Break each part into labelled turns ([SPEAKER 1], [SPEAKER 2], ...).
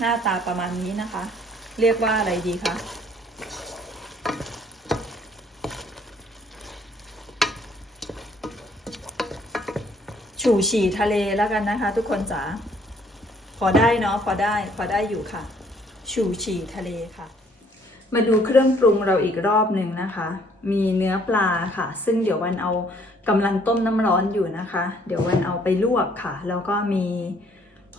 [SPEAKER 1] หน้าตาประมาณนี้นะคะ เรียกว่าอะไรดีคะฉู่ฉี่ทะเลแล้วกันนะคะ ทุกคนจ๋าพอได้เนาะพอได้พอได้อยู่ค่ะฉู่ฉี่ทะเลค่ะ มาดูเครื่องปรุงเราอีกรอบหนึ่งนะคะ มีเนื้อปลาค่ะ ซึ่งเดี๋ยววันเอากำลังต้มน้ำร้อนอยู่นะคะ เดี๋ยววันเอาไปลวกค่ะ แล้วก็มี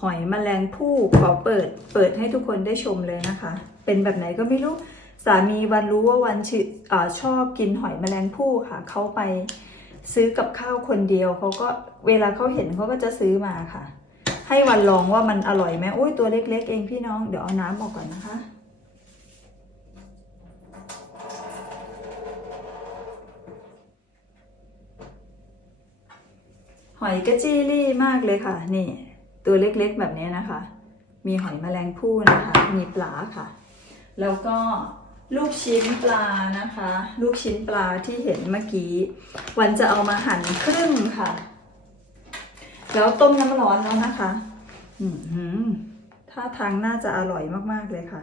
[SPEAKER 1] หอยแมลงภู่ขอเปิด เปิดให้ทุกคนได้ชมเลยนะคะ เป็นแบบไหนก็ไม่รู้ สามีวันรู้ว่าวันชื่อชอบกินหอยแมลงภู่ค่ะ เขาไปซื้อกับข้าวคนเดียวเขาก็เวลาเขาเห็นเขาก็จะซื้อมาค่ะ ให้วันลองว่ามันอร่อยไหมอุ้ยตัวเล็ก ๆ เองพี่น้องเดี๋ยวเอาน้ำออกก่อนนะคะหอยกระจี้รี่มากเลยค่ะ นี่ ตัวเล็กๆแบบนี้นะคะ มีหอยแมลงภู่นะคะ มีปลาค่ะ แล้วก็ลูกชิ้นปลานะคะ ลูกชิ้นปลาที่เห็นเมื่อกี้ วันจะเอามาหั่นครึ่งค่ะ แล้วต้มน้ำร้อนแล้วนะคะอือหือท่าทางน่าจะอร่อยมากๆเลยค่ะ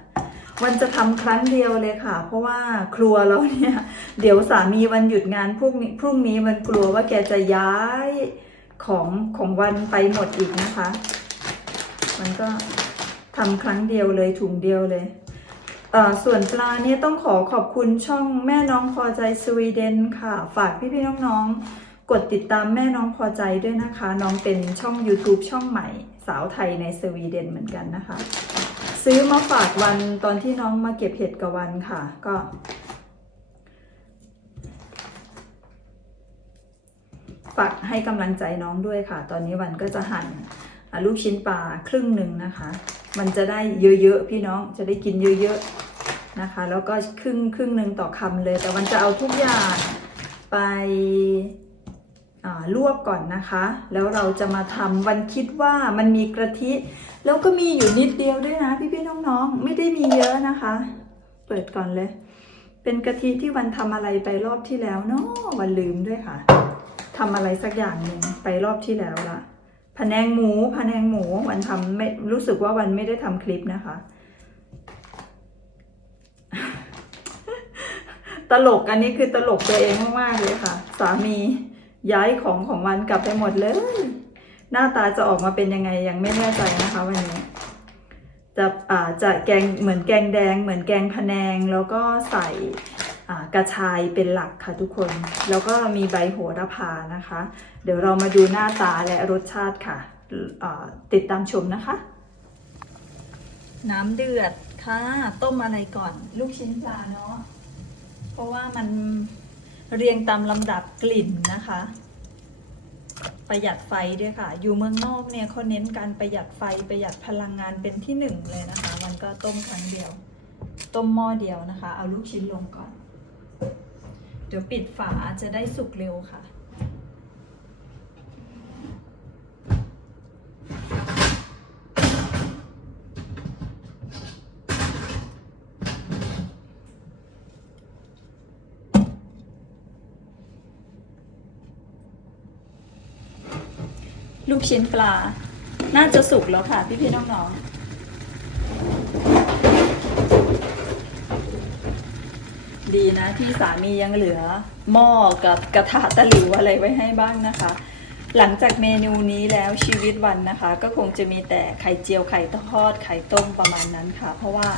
[SPEAKER 1] วันจะทำครั้งเดียวเลยค่ะ เพราะว่าครัวเราเนี่ย เดี๋ยวสามีวันหยุดงานพรุ่งนี้พรุ่งนี้มันกลัวว่าแกจะย้าย ของของวันไปหมดอีกนะคะ มันก็ทำครั้งเดียวเลยถุงเดียวเลยส่วนปลาเนี่ยต้องขอขอบคุณช่องแม่น้องพอใจสวีเดนค่ะ ฝากพี่ๆน้องๆ กดติดตามแม่น้องพอใจด้วยนะคะ น้องเป็นช่อง YouTube ช่องใหม่สาวไทยในสวีเดนเหมือนกันนะคะ ซื้อมาฝากวันตอนที่น้องมาเก็บเห็ดกับวันค่ะ ก็ ฝากให้กำลังใจน้องด้วยค่ะ ตอนนี้วันก็จะหั่นลูกชิ้นปลาครึ่งหนึ่งนะคะ มันจะได้เยอะๆพี่น้องจะได้กินเยอะๆนะคะ แล้วก็ครึ่งครึ่งหนึ่งต่อคำเลย แต่วันจะเอาทุกอย่างไปลวกก่อนนะคะ แล้วเราจะมาทำวันคิดว่ามันมีกะทิ แล้วก็มีอยู่นิดเดียวด้วยนะ พี่ๆน้องๆไม่ได้มีเยอะนะคะ เปิดก่อนเลย เป็นกะทิที่วันทำอะไรไปรอบที่แล้วเนาะวันลืมด้วยค่ะ ทำอะไรสักอย่างหนึ่งไปรอบที่แล้วละพะแนงหมูพะแนงหมูวันทำไม่รู้สึกว่าวันไม่ได้ทำคลิปนะคะ ตลกอันนี้คือตลกตัวเองมากๆเลยค่ะ สามีย้ายของของวันกลับไปหมดเลย หน้าตาจะออกมาเป็นยังไงยังไม่แน่ใจนะคะวันนี้จะอ่าจะแกงเหมือนแกงแดง เหมือนแกงพะแนงแล้วก็ใส่ กระชายเป็นหลักค่ะทุกคน แล้วก็มีใบโหระพานะคะ เดี๋ยวเรามาดูหน้าตาและรสชาติค่ะ ติดตามชมนะคะ น้ำเดือดค่ะต้มอะไรก่อน ลูกชิ้นปลาเนาะเพราะว่ามันเรียงตามลำดับกลิ่นนะคะ ประหยัดไฟด้วยค่ะ อยู่เมืองนอกเนี่ยเขาเน้นการประหยัดไฟประหยัดพลังงานเป็นที่หนึ่งเลยนะคะ มันก็ต้มครั้งเดียว ต้มหม้อเดียวนะคะ เอาลูกชิ้นลงก่อน เดี๋ยวปิดฝาจะได้สุกเร็วค่ะ ลูกชิ้นปลา น่าจะสุกแล้วค่ะ พี่พี่น้องๆ ดีนะที่สามียังเหลือหม้อกับกระทะตะหลิวอะไรไว้ให้บ้างนะคะ หลังจากเมนูนี้แล้วชีวิตวันนะคะ ก็คงจะมีแต่ไข่เจียวไข่ทอดไข่ต้มประมาณนั้นค่ะ เพราะว่า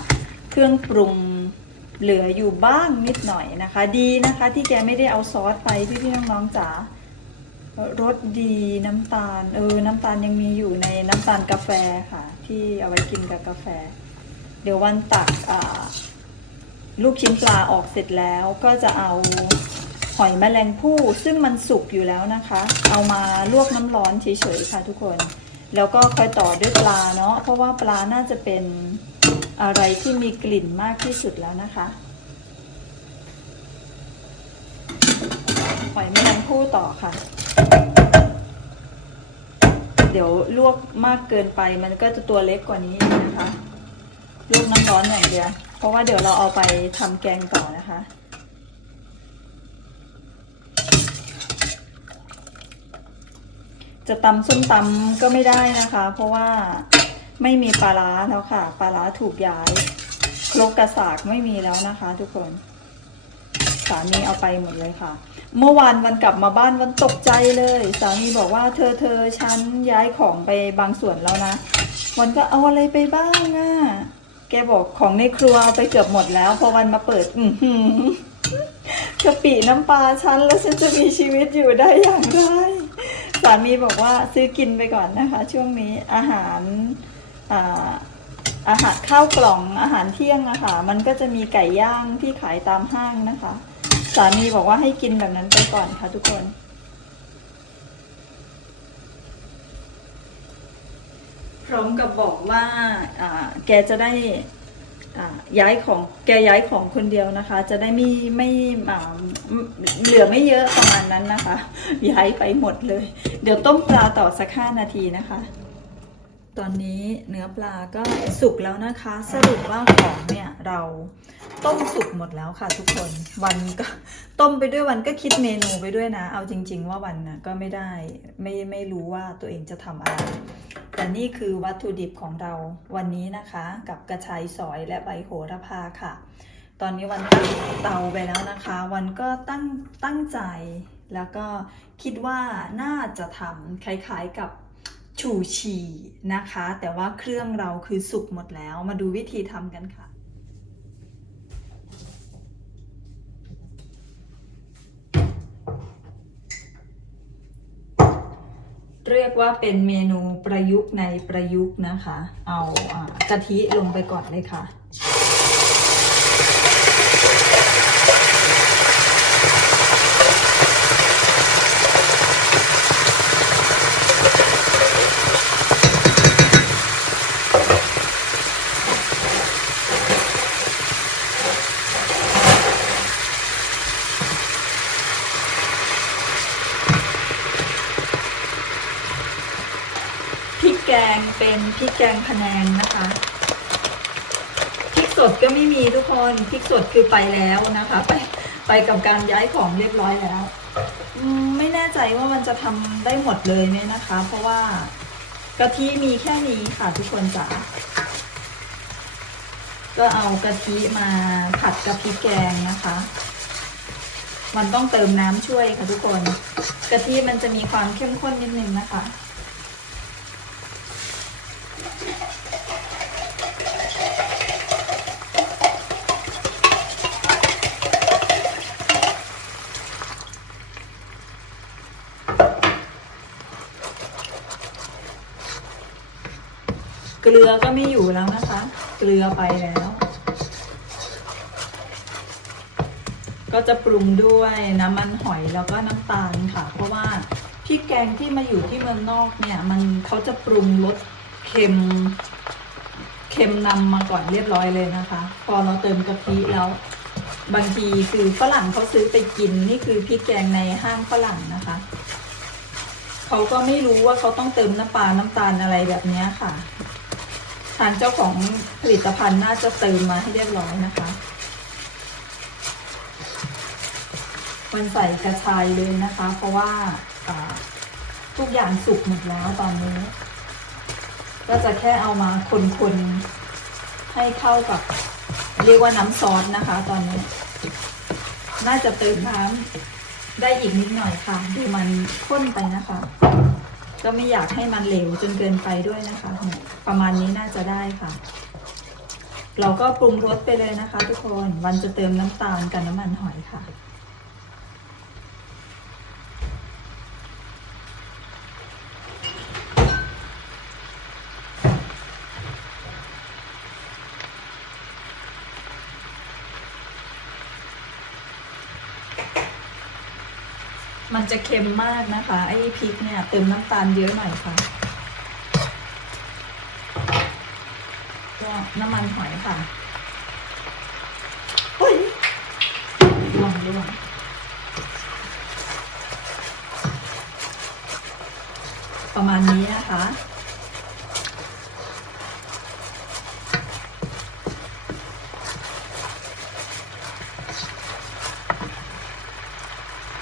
[SPEAKER 1] เครื่องปรุงเหลืออยู่บ้างนิดหน่อยนะคะ ดีนะคะที่แกไม่ได้เอาซอสไปพี่พี่ๆน้องๆจ๋ารสดีน้ำตาล เออ น้ำตาลยังมีอยู่ในน้ำตาลกาแฟค่ะ ที่เอาไว้กินกับกาแฟ เดี๋ยววันตักอ่า ลูกชิ้นปลาออกเสร็จแล้วก็จะเอาหอยแมลงภู่ซึ่งมันสุกอยู่แล้วนะคะ เอามาลวกน้ำร้อนเฉยๆค่ะทุกคน แล้วก็ค่อยต่อด้วยปลาเนาะเพราะว่าปลาน่าจะเป็นอะไรที่มีกลิ่นมากที่สุดแล้วนะคะหอยแมลงภู่ต่อค่ะ เดี๋ยวลวกมากเกินไปมันก็จะตัวเล็กกว่านี้นะคะลวกน้ำร้อนอย่างเดียว เพราะว่าเดี๋ยวเราเอาไปทำแกงต่อนะคะ จะตำส้มตำก็ไม่ได้นะคะ เพราะว่าไม่มีปลาร้าแล้วค่ะ ปลาร้าถูกย้ายครกกระสากไม่มีแล้วนะคะ ทุกคนสามีเอาไปหมดเลยค่ะ เมื่อวานวันกลับมาบ้านวันตกใจเลย สามีบอกว่าเธอเธอฉันย้ายของไปบางส่วนแล้วนะ วันก็เอาอะไรไปบ้างอะ่ะ แกบอกของในครัวเอาไปเกือบหมดแล้ว พอวันมาเปิด อืกะปิน้ำปลาฉันแล้วฉันจะมีชีวิตอยู่ได้อย่างไรสามีบอกว่าซื้อกินไปก่อนนะคะ ช่วงนี้อาหารอ่าอาหารข้าวกล่องอาหารเที่ยงอะค่ะมันก็จะมีไก่ย่างที่ขายตามห้างนะคะ สามีบอกว่าให้กินแบบนั้นไปก่อนค่ะทุกคน พร้อมกับบอกว่าแกจะได้ย้ายของแกย้ายของคนเดียวนะคะ จะได้ไม่ไม่เหลือไม่เยอะประมาณนั้นนะคะ ย้ายไปหมดเลย เดี๋ยวต้มปลาต่อสักห้านาทีนะคะ ตอนนี้เนื้อปลาก็สุกแล้วนะคะ สรุปว่าของเนี่ยเราต้มสุกหมดแล้วค่ะทุกคนวันก็ต้มไปด้วยวันก็คิดเมนูไปด้วยนะ เอาจริง ๆ ว่าวันนะก็ไม่ได้ไม่ไม่รู้ว่าตัวเองจะทำอะไร แต่นี่คือวัตถุดิบของเราวันนี้นะคะ กับกระชายสอยและใบโหระพาค่ะ ตอนนี้วันตั้งเตาไปแล้วนะคะ วันก็ตั้งตั้งใจแล้วก็คิดว่าน่าจะทำคล้ายๆกับ ชูชีนะคะ แต่ว่าเครื่องเราคือสุกหมดแล้วมาดูวิธีทำกันค่ะเรียกว่าเป็นเมนูประยุกต์ในประยุกต์นะคะ เอาอากะทิลงไปก่อนเลยค่ะ แกงเป็นพริกแกงพะแนงนะคะพริกสดก็ไม่มีทุกคนพริกสดคือไปแล้วนะคะ ไปไปกับการย้ายของเรียบร้อยแล้วไม่แน่ใจว่ามันจะทำได้หมดเลยไหมนะคะ เพราะว่ากะทิมีแค่นี้ค่ะทุกคนจ๋าก็เอากะทิมาผัดกับพริกแกงนะคะ มันต้องเติมน้ำช่วยค่ะทุกคน กะทิมันจะมีความเข้มข้นนิดนึงนะคะ เกลือก็ไม่อยู่แล้วนะคะ เกลือไปแล้ว ก็จะปรุงด้วยน้ำมันหอยแล้วก็น้ำตาลค่ะ เพราะว่าพริกแกงที่มาอยู่ที่เมืองนอกเนี่ย มันเขาจะปรุงรสเค็มเค็มนำมาก่อนเรียบร้อยเลยนะคะ พอเราเติมกะทิแล้ว บางทีคือฝรั่งเขาซื้อไปกินนี่คือพริกแกงในห้างฝรั่งนะคะเขาก็ไม่รู้ว่าเขาต้องเติมน้ำปลาน้ำตาลอะไรแบบนี้ค่ะ ทางเจ้าของผลิตภัณฑ์น่าจะเติมมาให้เรียบร้อยนะคะ มันใส่กระชายเลยนะคะ เพราะว่าทุกอย่างสุกหมดแล้วตอนนี้ ก็จะแค่เอามาคนๆ ให้เข้ากับ เรียกว่าน้ำซอสนะคะตอนนี้ น่าจะเติมน้ำได้อีกนิดหน่อยค่ะดูมันข้นไปนะคะ ก็ไม่อยากให้มันเหลวจนเกินไปด้วยนะคะประมาณนี้น่าจะได้ค่ะ เราก็ปรุงรสไปเลยนะคะ ทุกคนวันจะเติมน้ำตาลกับน้ำมันหอยค่ะ มันจะเค็มมากนะคะ ไอ้พริกเนี่ยเติมน้ำตาลเยอะหน่อยค่ะ ก็น้ำมันหอยค่ะอุ้ยลองร่วงประมาณนี้นะคะ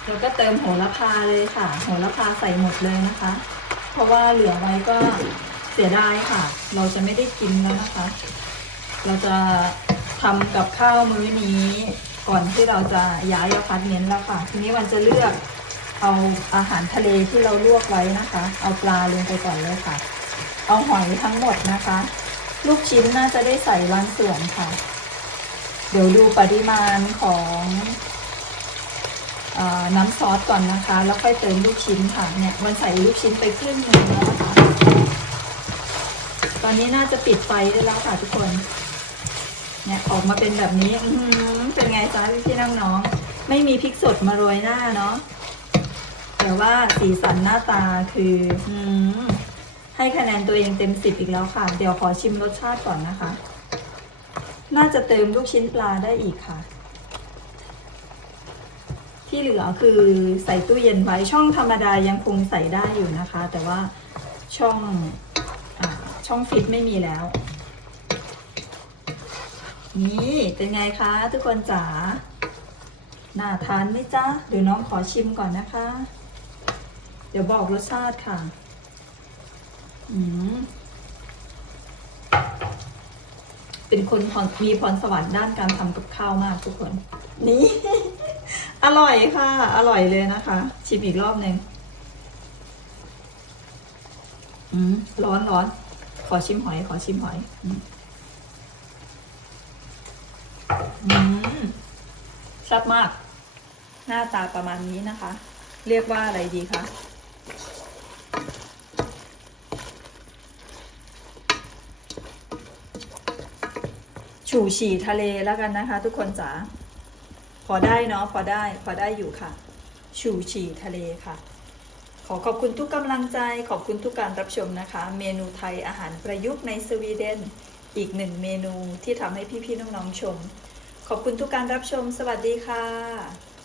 [SPEAKER 1] แล้วก็ เติมโหระพาเลยค่ะ โหระพาใส่หมดเลยนะคะ เพราะว่าเหลือไว้ก็เสียดายค่ะ เราจะไม่ได้กินแล้วนะคะ เราจะทำกับข้าวมื้อนี้ก่อนที่เราจะย้ายอพาร์ตเมนต์แล้วค่ะ ทีนี้วันจะเลือกเอาอาหารทะเลที่เราลวกไว้นะคะ เอาปลาลงไปก่อนเลยค่ะ เอาหอยทั้งหมดนะคะ ลูกชิ้นน่าจะได้ใส่บางส่วนค่ะ เดี๋ยวดูปริมาณของ น้ำซอสก่อนนะคะ แล้วค่อยเติมลูกชิ้นค่ะเนี่ยมันใส่ลูกชิ้นไปครึ่งหนึงแล้วนะคะตอนนี้น่าจะปิดไฟได้แล้วค่ะทุกคน เนี่ยออกมาเป็นแบบนี้อืเป็นไงจ๊ะพี่พี่ๆน้องๆไม่มีพริกสดมาโรยหน้าเนาะแต่ว่าสีสันหน้าตาคืออมให้คะแนนตัวเองเต็มสิบอีกแล้วค่ะ เดี๋ยวขอชิมรสชาติก่อนนะคะ น่าจะเติมลูกชิ้นปลาได้อีกค่ะ ที่เหลือคือใส่ตู้เย็นไว้ช่องธรรมดายังคงใส่ได้อยู่นะคะ แต่ว่าช่องอช่องฟิตไม่มีแล้ว นี่เป็นไงคะทุกคนจ๋าน่าทานไหมจ๊ะเดี๋ยวน้องขอชิมก่อนนะคะ เดี๋ยวบอกรสชาติค่ะ อืมเป็นคนมีพรสวรรค์ด้านการทำกับข้าวมากทุกคน นี่ อร่อยค่ะ อร่อยเลยนะคะ ชิมอีกรอบหนึ่งอืมร้อนร้อน ขอชิมหอย ขอชิมหอย อืมอืมแซ่บมาก หน้าตาประมาณนี้นะคะ เรียกว่าอะไรดีคะฉู่ฉี่ทะเลแล้วกันนะคะ ทุกคนจ๋า พอได้เนาะพอได้พอได้อยู่ค่ะ ชูฉี่ทะเลค่ะ ขอขอบคุณทุกกำลังใจขอบคุณทุกการรับชมนะคะ เมนูไทยอาหารประยุกต์ในสวีเดน อีกหนึ่งเมนูที่ทำให้พี่ๆน้องๆชม ขอบคุณทุกการรับชม สวัสดีค่ะ